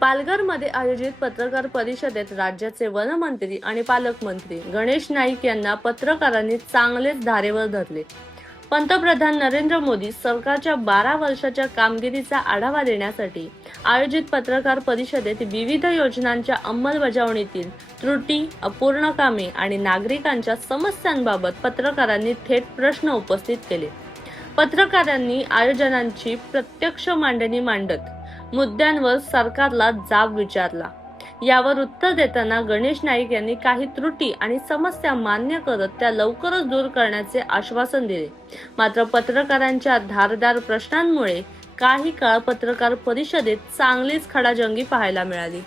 पालघरमध्ये आयोजित पत्रकार परिषदेत राज्याचे वनमंत्री आणि पालकमंत्री गणेश नाईक यांना पत्रकारांनी चांगलेच धारेवर धरले. पंतप्रधान नरेंद्र मोदी सरकारच्या 12 वर्षाच्या कामगिरीचा आढावा देण्यासाठी आयोजित पत्रकार परिषदेत विविध योजनांच्या अंमलबजावणीतील त्रुटी, अपूर्ण कामे आणि नागरिकांच्या समस्यांबाबत पत्रकारांनी थेट प्रश्न उपस्थित केले. पत्रकारांनी आयोजनांची प्रत्यक्ष मांडणी मांडत मुद्द्यांवर सरकारला जाब विचारला. यावर उत्तर देताना गणेश नाईक यांनी काही त्रुटी आणि समस्या मान्य करत त्या लवकरच दूर करण्याचे आश्वासन दिले. मात्र पत्रकारांच्या धारदार प्रश्नांमुळे काही काळ पत्रकार परिषदेत चांगलीच खडाजंगी पाहायला मिळाली.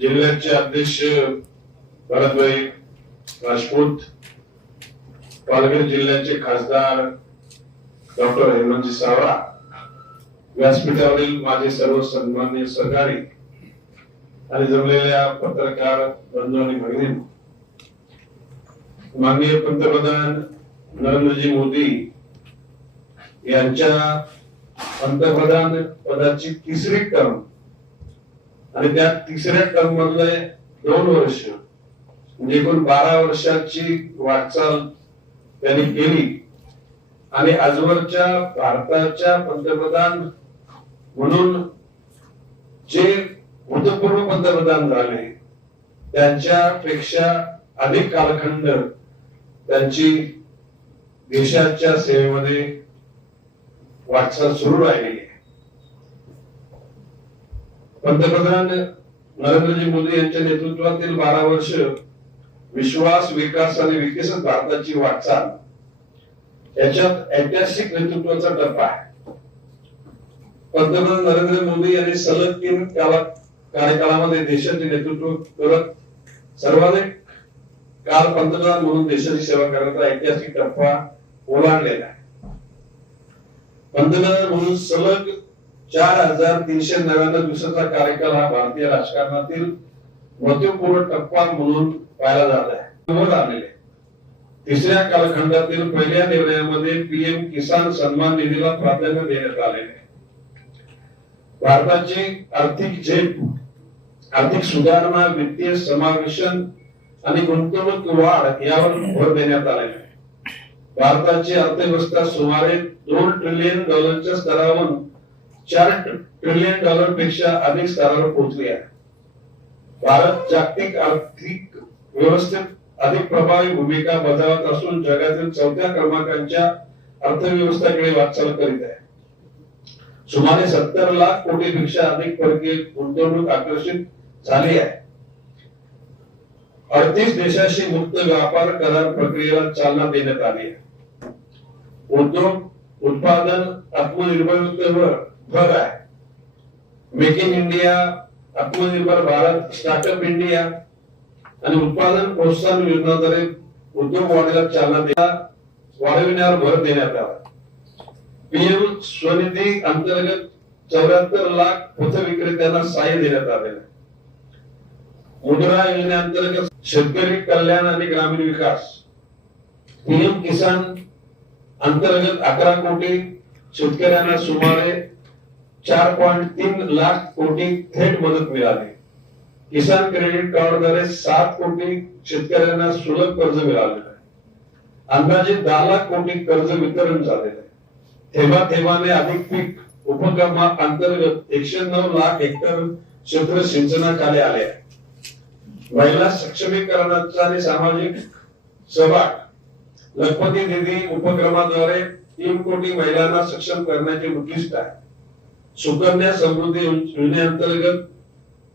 जिल्ह्याचे अध्यक्ष भरतभाई राजपूत, पालघर जिल्ह्याचे खासदार डॉक्टर हेमंतजी सावरा, व्यासपीठावरील माझे सर्व सन्माननीय सहकारी आणि जमलेल्या पत्रकार बंधू आणि भगिनींनो, माननीय पंतप्रधान नरेंद्रजी मोदी यांच्या पंतप्रधान पदाची तिसरी टर्म आणि त्या तिसऱ्या टर्म मधले 2 वर्ष म्हणजे एकूण 12 वर्षाची वाटचाल त्यांनी केली आणि आजवरच्या भारताच्या पंतप्रधान म्हणून जे भूतपूर्व पंतप्रधान झाले त्यांच्यापेक्षा अधिक कालखंड त्यांची देशाच्या सेवेमध्ये वाटचाल सुरू राहिली आहे. पंतप्रधान नरेंद्रजी मोदी यांच्या नेतृत्वातील 12 वर्ष विश्वास, विकास आणि विकसित भारताची वाटचाल याच्यात ऐतिहासिक नेतृत्वाचा टप्पा आहे. पंतप्रधान नरेंद्र मोदी यांनी सलग 3 कार्यकाळामध्ये देशाचे नेतृत्व करत सर्वाधिक काळ पंतप्रधान म्हणून देशाची सेवा करण्याचा ऐतिहासिक टप्पा ओलांडलेला आहे. पंतप्रधान म्हणून सलग 4399 दिवसाचा कार्यकाळ हा भारतीय राजकारणातील महत्वपूर्ण टप्पा म्हणून पाहिला जात आहे. तिसऱ्या कालखंडातील पहिल्या निर्णयामध्ये पीएम किसान सन्मान निधीला प्राधान्य देण्यात आले. भारताची आर्थिक झेप, आर्थिक सुधारणा, वित्तीय समावेशन आणि गुंतवणूक वाढ यावर भर देण्यात आलेला आहे. भारताची अर्थव्यवस्था सुमारे $2 ट्रिलियन स्तरावरून $4 ट्रिलियन पेक्षा अधिक स्तरावर पोहोचली आहे. भारत जागतिक आर्थिक व्यवस्थेत अधिक प्रभावी भूमिका बजावत असून जगातील 4थ्या क्रमांकाच्या अर्थव्यवस्थेकडे वाटचाल करीत आहे. सुमारे 70 लाख कोटीपेक्षा अधिक परकीय गुंतवणूक आकर्षित झाली आहे. 38 देशांशी मुक्त व्यापार करार प्रक्रियेला चालना देण्यात आली आहे. उद्योग, उत्पादन, आत्मनिर्भरतेवर भर आहे. मेक इन इंडिया, आत्मनिर्भर भारत, स्टार्टअप इंडिया आणि उत्पादन प्रोत्साहन योजनाद्वारे उद्योग वाढीला चालना वाढविण्यावर भर देण्यात आला. पीएम स्वनिधी अंतर्गत 74 लाख पथविक्रेत्यांना सहाय्य देण्यात आले. मुद्रा योजनेअंतर्गत शेतकरी कल्याण आणि ग्रामीण विकास, पीएम किसान अंतर्गत 11 कोटी शेतकऱ्यांना सुमारे 4.3 लाख कोटी थेट मदत मिळाली. किसान क्रेडिट कार्डद्वारे 7 कोटी शेतकऱ्यांना सुलभ कर्ज मिळाले. अंदाजे 10 लाख कोटी कर्ज वितरण झालेले. थेंबाथेंबाने अधिक पीक उपक्रमा अंतर्गत 109 लाख हेक्टर क्षेत्र सिंचनाखाली आले आहे. महिला सक्षमीकरणाचा आणि सामाजिक सहभाग, लखपती निधी उपक्रमाद्वारे 3 कोटी महिलांना सक्षम करण्याचे उद्दिष्ट आहे. सुकन्या समृद्धी योजनेअंतर्गत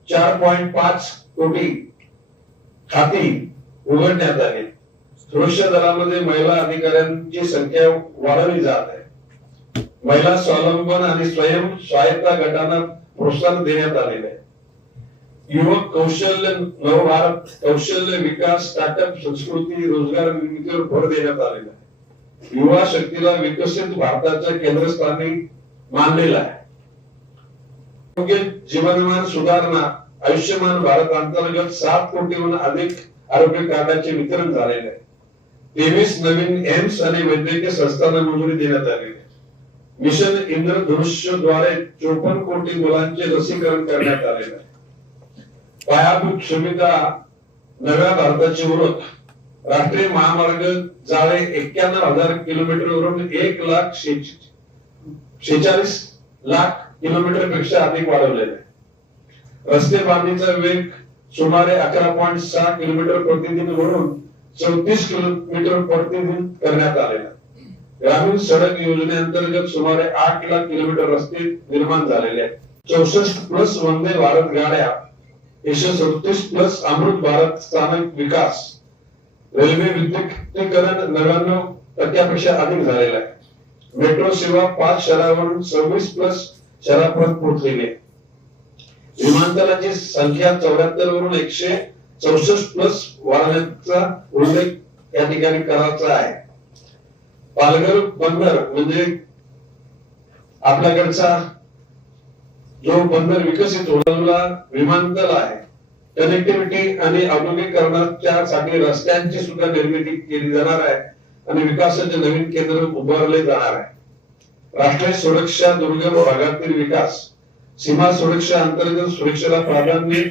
4.5 कोटी खाती उघडण्यात आली. सुरक्षा दलामध्ये महिला अधिकाऱ्यांची संख्या वाढवली जात आहे. महिला स्वावलंबन आणि स्वयं सहायता गटांना प्रोत्साहन देण्यात आलेले आहे. युवक कौशल्य, नवभारत, कौशल्य विकास, स्टार्टअप, संस्कृती, रोजगार निर्मितीवर भर देण्यात आलेला आहे. युवा शक्तीला विकसित भारताच्या केंद्रस्थानी मानलेला आहे. आरोग्य जीवनमान सुधारणा, आयुष्यमान भारत अंतर्गत 7 कोटीहून अधिक आरोग्य कार्डाचे वितरण झालेले आहे. 23 नवीन एम्स आणि वैद्यकीय संस्थांना मंजुरी देण्यात आली. मिशन इंद्रधनुष्यद्वारे 54 कोटी मुलांचे लसीकरण करण्यात आलेले आहे. पायाभूत सुविधा, नव्या भारताची ओळख, राष्ट्रीय महामार्ग जाळे 91,000 किलोमीटरवरून 1,46,00,000 किलोमीटर पेक्षा अधिक वाढवलेला आहे. रस्ते बांधणीचा वेग सुमारे 11.6 किलोमीटर प्रतिदिन वरून 34 किलोमीटर प्रतिदिन करण्यात आलेला. ग्रामीण सडक योजनेअंतर्गत सुमारे 8 लाख किलोमीटर रस्ते निर्माण झालेले आहेत. 64+ वंदे भारत गाड्या, 137+ अमृत भारत स्थानक विकास, रेल्वे विद्युतीकरण 99% अधिक झालेला आहे. मेट्रो सेवा 5 शहरावरून 26+ शहरापर्यंत पोहोचलेली आहे. विमानतळाची संख्या 74 वरून 164+ वाढवण्याचा उल्लेख या ठिकाणी करायचा आहे. पालघर बंदर म्हणजे आपल्याकडचा जो बंदर विकसित होणारा विमानतळ आहे, कनेक्टिव्हिटी आणि औद्योगिकरणाच्या साठी रस्त्यांची सुद्धा निर्मिती केली जाणार आहे आणि विकासाचे नवीन केंद्र उभारले जाणार आहे. राष्ट्रीय सुरक्षा, दुर्गम भागातील विकास, सीमा सुरक्षा अंतर्गत सुरक्षेला प्राधान्य,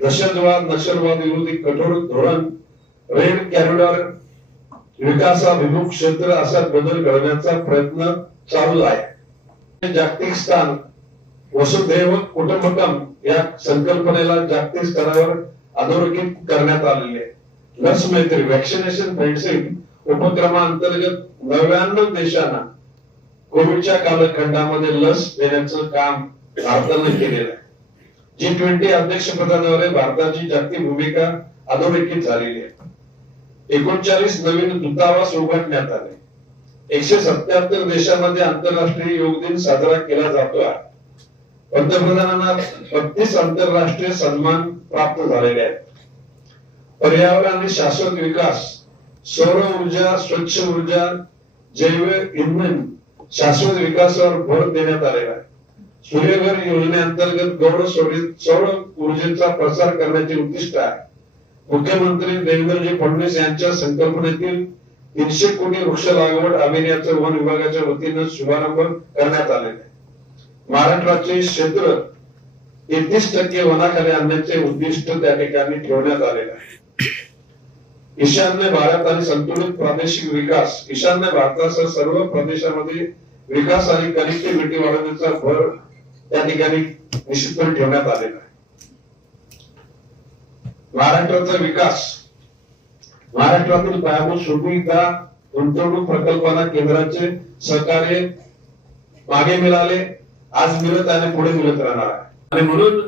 दहशतवाद नक्षलवाद विरोधी कठोर धोरण, रेड कॉरिडॉर, विकासाभिमुख क्षेत्र असा बदल घडवण्याचा प्रयत्न चालू आहे. जागतिक स्थान, वसुधैव कुटुंबकम या संकल्पनेला जागतिक स्तरावर अधोरेखित करण्यात आलेले आहे. लस मैत्री, व्हॅक्सिनेशन फ्रेंडशिप उपक्रमाअंतर्गत 99 देशांना कोविडच्या कालखंडामध्ये लस देण्याचं काम भारताने केलेलं आहे. G20 अध्यक्षपदावर भारताची जागतिक भूमिका अधोरेखित झालेली आहे. 39 नवीन दूतावास उघडण्यात आले. 177 देशांमध्ये आंतरराष्ट्रीय योग दिन साजरा केला जातो. पंतप्रधानांना 32 आंतरराष्ट्रीय सन्मान प्राप्त झालेले आहेत. पर्यावरण आणि शाश्वत विकास, सौर ऊर्जा, स्वच्छ ऊर्जा, जैव इंधन, शाश्वत विकासावर भर देण्यात आलेला आहे. सूर्यघर योजनेअंतर्गत गौण सौर ऊर्जेचा प्रसार करण्याचे उद्दिष्ट आहे. मुख्यमंत्री देवेंद्रजी फडणवीस यांच्या संकल्पनेतील 300 कोटी वृक्ष लागवड अभियानाचा वन विभागाच्या वतीने शुभारंभ करण्यात आलेला आहे. महाराष्ट्राचे क्षेत्र 33% वनाखाली आणण्याचे उद्दिष्ट त्या ठिकाणी ठेवण्यात आलेले आहे. ईशान्य भारत आणि संतुलित प्रादेशिक विकास, ईशान्य भारतासह सर्व प्रदेशामध्ये विकास आणि कनेक्टिव्हिटी वाढवण्याचा भर त्या ठिकाणी निश्चितपणे ठेवण्यात आलेला आहे. महाराष्ट्राचा विकास, महाराष्ट्रातील पायाभूत सुविधा, गुंतवणूक प्रकल्पांना केंद्राचे सहकार्य मागे मिळाले, आज मिळत आणि पुढे मिळत राहणार आहे. आणि म्हणून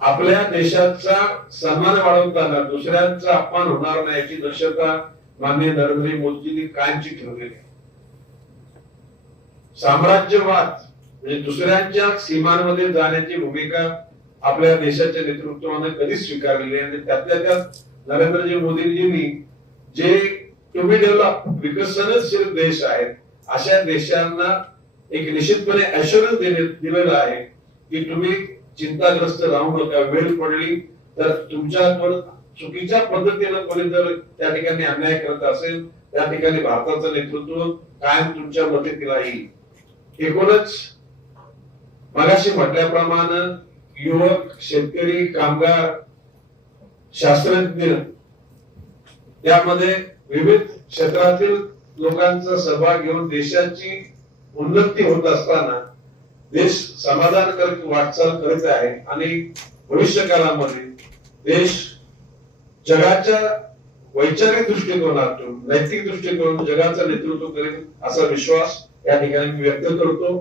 आपल्या देशाचा सन्मान वाढवताना दुसऱ्यांचा अपमान होणार नाही याची दक्षता माननीय नरेंद्र मोदींनी कायमची ठेवलेली आहे. साम्राज्यवाद म्हणजे दुसऱ्यांच्या सीमांमध्ये जाण्याची भूमिका आपल्या देशाच्या नेतृत्वाने कधीच स्वीकारलेली आहे. आणि त्यातल्या त्यात नरेंद्रजी मोदींनी जे टू बी डेव्हलप विकसनशील देश आहेत अशा देशांना एक निश्चितपणे ऍश्युरन्स दिलेला आहे की तुम्ही चिंताग्रस्त राहू नका. वेळ पडली तर तुमच्यावर चुकीच्या पद्धतीने कोणी जर त्या ठिकाणी अन्याय करत असेल त्या ठिकाणी भारताचं नेतृत्व कायम तुमच्या मदतीला येईल. एकूणच मगाशी म्हटल्याप्रमाणे युवक, शेतकरी, कामगार, शास्त्रज्ञ यामध्ये विविध क्षेत्रातील लोकांचा सहभाग घेऊन देशाची उन्नती होत असताना देश समाधानकारक वाटचाल करत आहे आणि भविष्य काळामध्ये देश जगाच्या वैचारिक दृष्टिकोनातून, नैतिक दृष्टिकोनातून जगाचं नेतृत्व करेल असा विश्वास या ठिकाणी व्यक्त करतो.